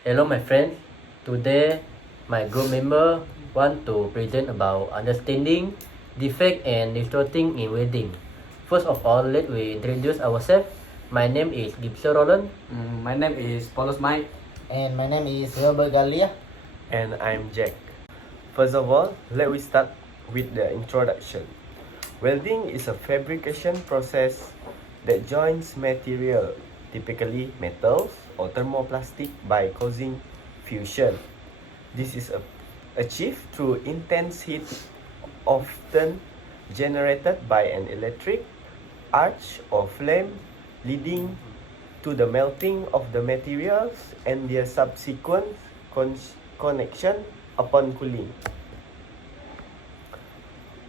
Hello my friends, today my group member want to present about understanding, defect and distorting in welding. First of all, let we introduce ourselves. My name is Gibson Roland. My name is Paulus Mike. And my name is Wilbur Galia. And I'm Jack. First of all, let we start with the introduction. Welding is a fabrication process that joins material, typically metals or thermoplastic, by causing fusion. This is achieved through intense heat, often generated by an electric arc or flame, leading to the melting of the materials and their subsequent connection upon cooling.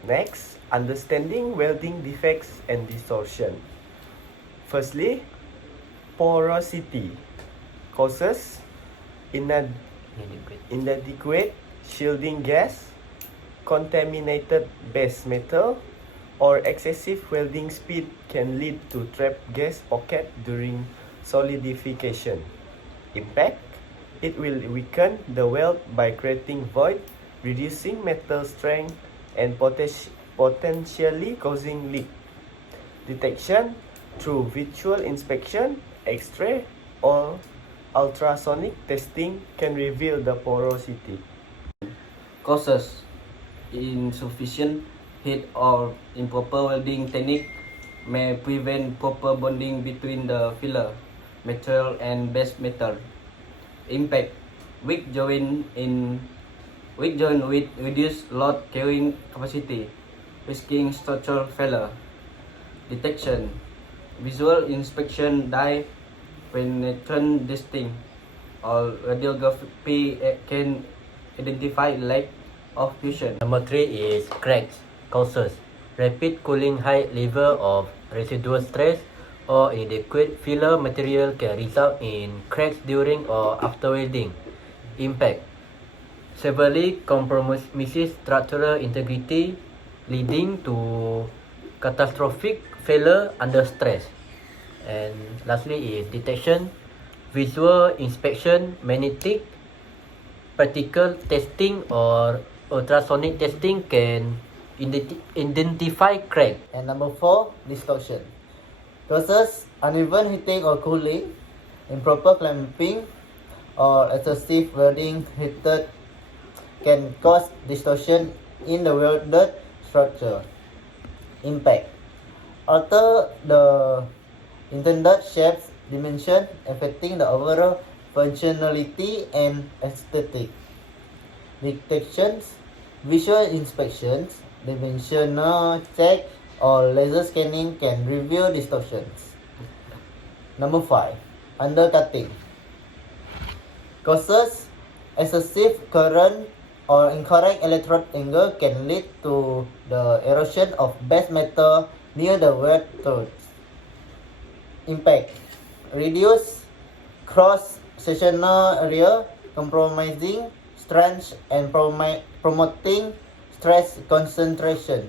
Next, understanding welding defects and distortion. Firstly, porosity causes inadequate shielding gas, contaminated base metal, or excessive welding speed can lead to trapped gas pocket during solidification. Impact: it will weaken the weld by creating void, reducing metal strength, and potentially causing leak. Detection: through visual inspection, X-ray, or ultrasonic testing can reveal the porosity. Causes: insufficient heat or improper welding technique may prevent proper bonding between the filler material and base metal. Impact: weak joint with reduced load carrying capacity, risking structural failure. Detection: visual inspection, dye penetration testing, or radiography can identify lack of fusion. Number 3 is cracks causes. Rapid cooling high level of residual stress or inadequate filler material can result in cracks during or after welding. Impact: severely compromises structural integrity, leading to catastrophic failure under stress. And lastly is detection. Visual inspection, magnetic particle testing or ultrasonic testing can identify crack. And number 4, distortion. Causes uneven heating or cooling, improper clamping, or excessive welding heated can cause distortion in the welded structure. Impact: alter the intended shapes, dimension, affecting the overall functionality and aesthetic. Detections: visual inspections, dimensional check, or laser scanning can reveal distortions. Number 5, undercutting. Causes: excessive current or incorrect electrode angle can lead to the erosion of base metal near the weld throats. Impact: reduce cross-sectional area, compromising strength and promoting stress concentration.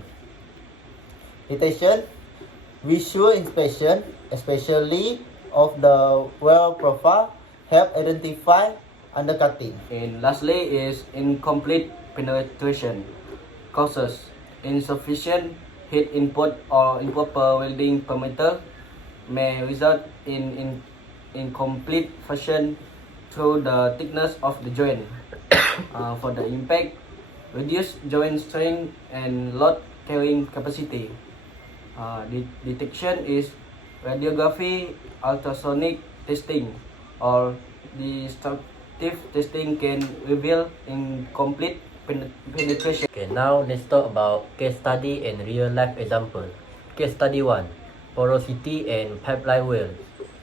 Detection: visual inspection, especially of the weld profile, help identify undercutting. And lastly is incomplete penetration. Causes: insufficient heat input or improper welding parameter may result in incomplete fusion through the thickness of the joint. For the impact: reduced joint strength and load carrying capacity. Detection is radiography, ultrasonic testing, or destructive testing can reveal incomplete penetration. Okay, now let's talk about case study and real life example. Case study 1: porosity and pipeline weld.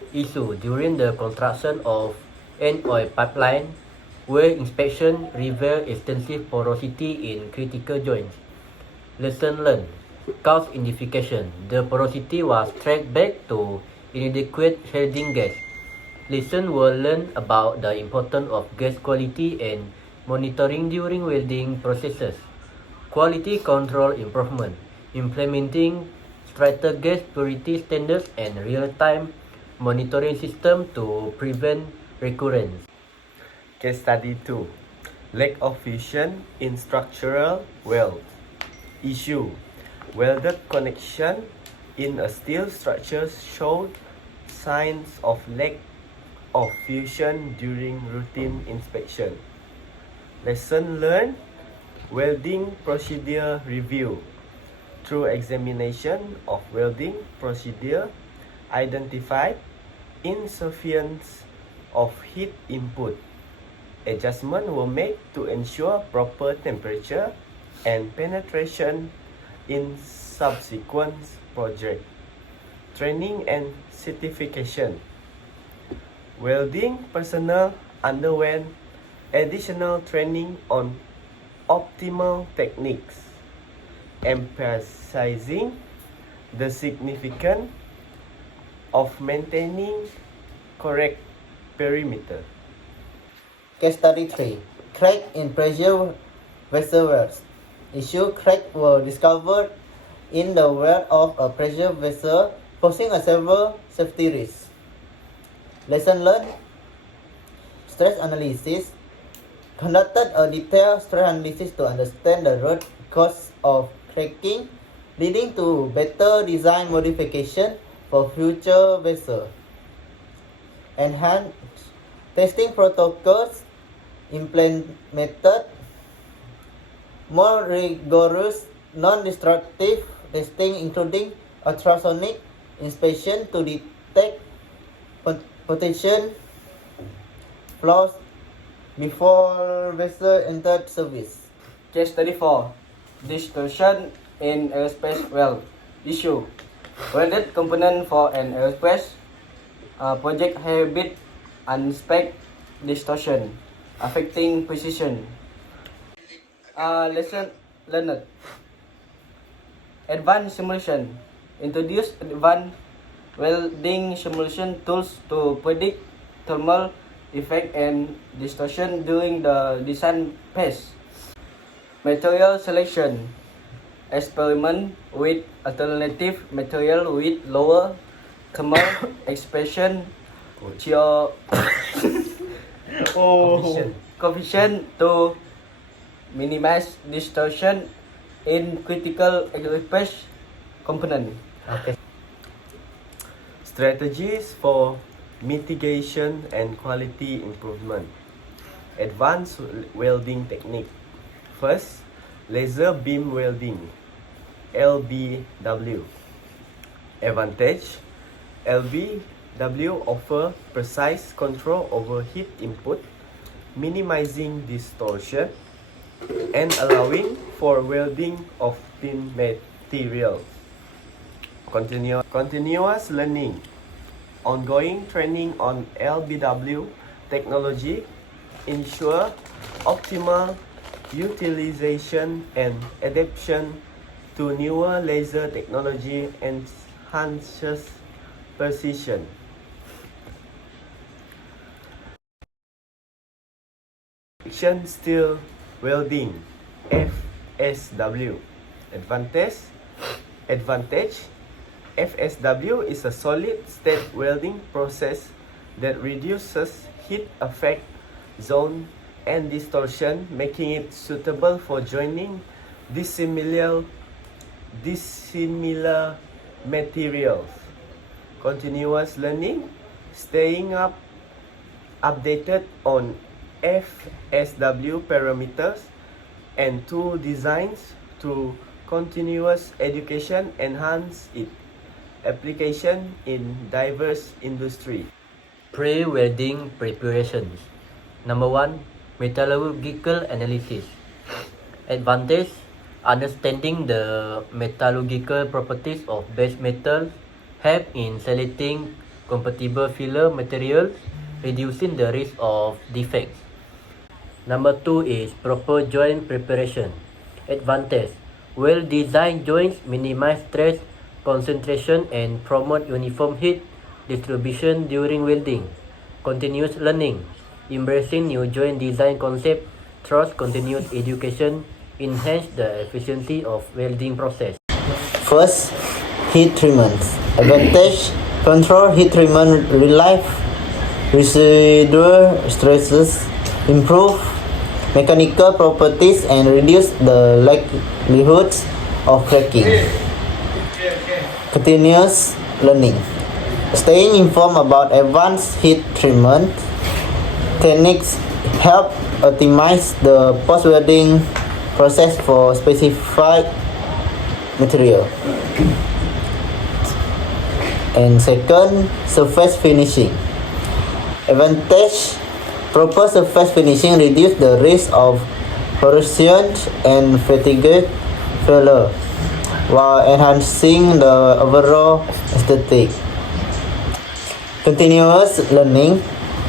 Issue: during the construction of an oil pipeline, weld inspection revealed extensive porosity in critical joints. Lesson learned: cause identification. The porosity was tracked back to inadequate shielding gas. Lessons were learned about the importance of gas quality and monitoring during welding processes. Quality control improvement: implementing stricter gas purity standards and real-time monitoring system to prevent recurrence. Case study 2. Lack of fusion in structural weld. Issue. Welded connection in a steel structure showed signs of lack of fusion during routine inspection. Lesson learned. Welding procedure review. Through examination of welding procedure, identified insufficiency of heat input. Adjustments were made to ensure proper temperature and penetration in subsequent project. Training and certification. Welding personnel underwent additional training on optimal techniques, emphasizing the significance of maintaining correct perimeter. Case study 3. Crack in pressure vessels. Issue cracks were discovered in the weld of a pressure vessel, posing a several safety risks. Lesson learned. Stress analysis. Conducted a detailed stress analysis to understand the root cause of cracking, leading to better design modification for future vessels. Enhanced testing protocols implemented. More rigorous non-destructive testing, including ultrasonic inspection to detect potential flaws before vessel entered service. Case study 4. Distortion in aerospace weld. Issue. Welded component for an aerospace project have been unexpected distortion, affecting precision. Lesson learned. Advanced simulation. Introduce advanced welding simulation tools to predict thermal effect and distortion during the design phase. Material selection. Experiment with alternative material with lower thermal expansion coefficient to minimize distortion in critical aerospace component. Okay. Strategies for mitigation and quality improvement. Advanced welding technique. First, laser beam welding, LBW. Advantage. LBW offer precise control over heat input, minimizing distortion and allowing for welding of thin materials. Continuous learning. Ongoing training on LBW technology ensure optimal utilization and adaptation to newer laser technology enhances precision. Friction steel welding, FSW. Advantage. FSW is a solid state welding process that reduces heat effect zone and distortion, making it suitable for joining dissimilar materials. Continuous learning. Staying updated on FSW parameters and tool designs through continuous education enhance its application in diverse industry. Pre-welding preparations. Number 1. Metallurgical analysis. Advantage. Understanding the metallurgical properties of base metals help in selecting compatible filler materials, reducing the risk of defects. Number 2 is proper joint preparation. Advantage. Well-designed joints minimize stress concentration and promote uniform heat distribution during welding. Continuous learning. Embracing new joint design concept through continuous education enhance the efficiency of welding process. First, heat treatment. Advantage. Control heat treatment relieve residual stresses improve mechanical properties and reduce the likelihoods of cracking. Continuous learning. Staying informed about advanced heat treatment techniques help optimize the post-welding process for specified material. And second, surface finishing. Advantage: proper surface finishing reduce the risk of corrosion and fatigue failure while enhancing the overall aesthetic. Continuous learning,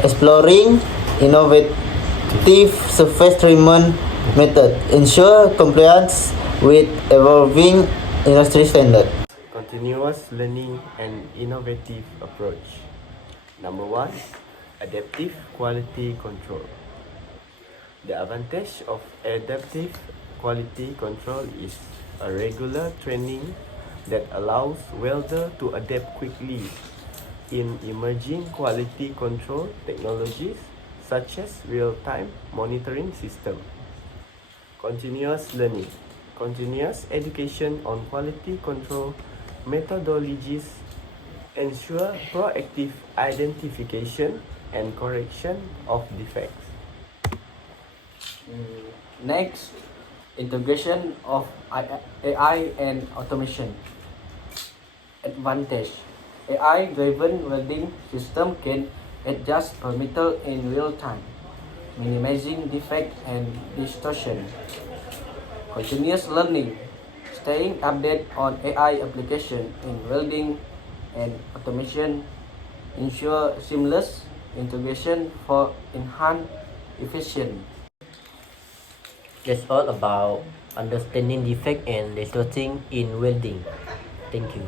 exploring innovative surface treatment method ensure compliance with evolving industry standards. Continuous learning and innovative approach. Number 1, adaptive quality control. The advantage of adaptive quality control is a regular training that allows welder to adapt quickly in emerging quality control technologies such as real-time monitoring system. Continuous learning. Continuous education on quality control methodologies ensure proactive identification and correction of defects. Next, integration of AI and automation. Advantage: AI-driven welding system can adjust parameters in real time, minimizing defect and distortion. Continuous learning, staying updated on AI application in welding and automation ensure seamless integration for enhanced efficiency. That's all about understanding defect and distorting in welding. Thank you.